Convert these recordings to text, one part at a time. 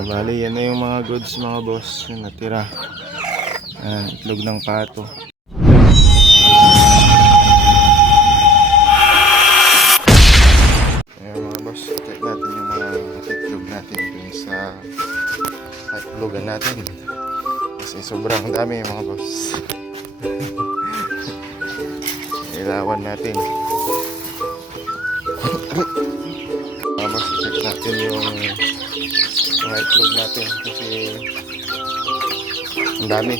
Bali, yan na yung mga goods mga boss yung natira. Itlog ng pato. Ayan mga boss, check natin yung mga itlog natin dun sa itlogan natin. Kasi sobrang dami mga boss. Ilawan natin. Mga boss, check natin yung mga itlog natin kasi ang dami.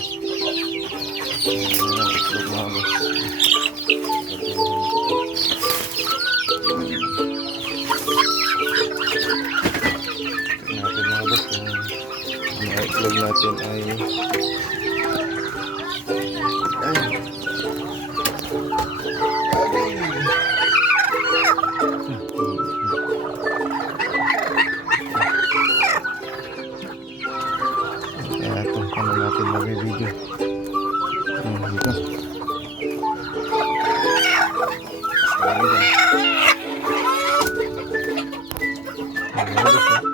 Ayan, itlog mga boss. Check natin mga boss yung mga itlog natin ay kaya ito, ano natin mag-video dito.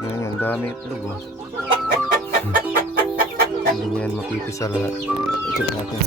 Ayan, ang dami itlog oh. Hindi yan makikisa lahat. Check natin.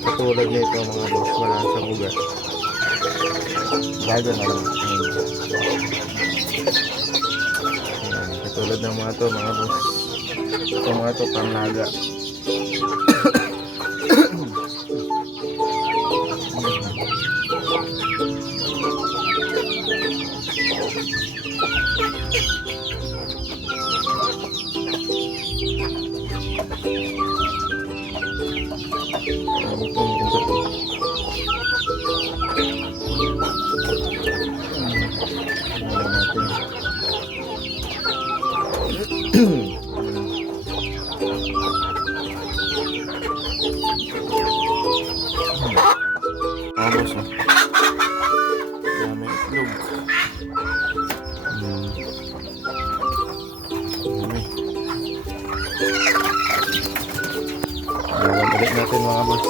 Katulad nito mga boss, wala siyang ugat. Bago na lang. Ayan, katulad ng mga to mga boss. Ito mga to panglaga. Tapos dami itlog. Balik natin mga boss.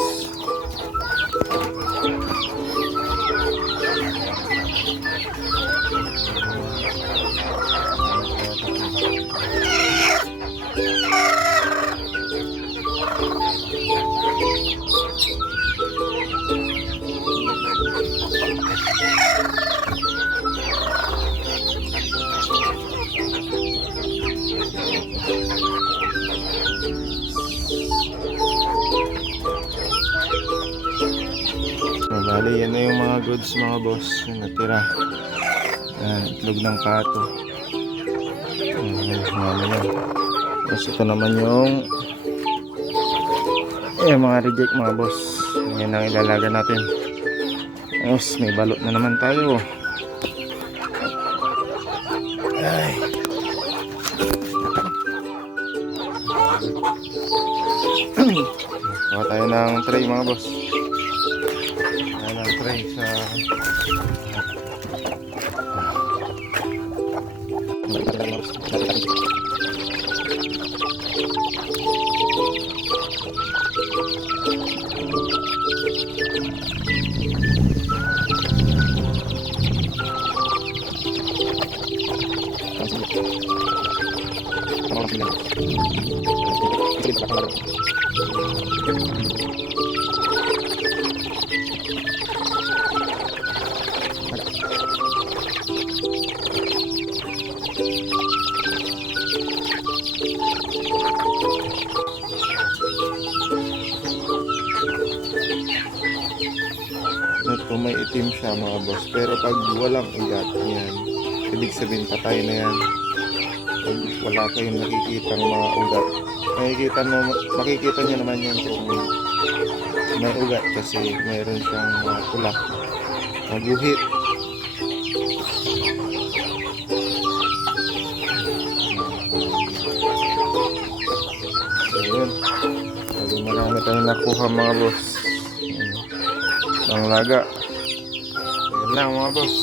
Bali, yan na yung mga goods mga boss yung natira. Itlog ng pato. Tapos ito naman yung mga reject mga boss. Yan ang ilalaga natin. Tapos may balot na naman tayo. Ay. Kuha tayo ng tray mga boss. Ng tray sa ito may itim siya mga boss, pero pag walang ugat yan, ibig sabihin patay na yan. Pag wala kayong nakikita ng mga ugat, makikita nyo naman yun kung may ugat kasi mayroon siyang pula. Maguhit. Ayun. Lagi marami tayong nakuha mga boss. Ayun. Panglaga. Ayun lang mga boss.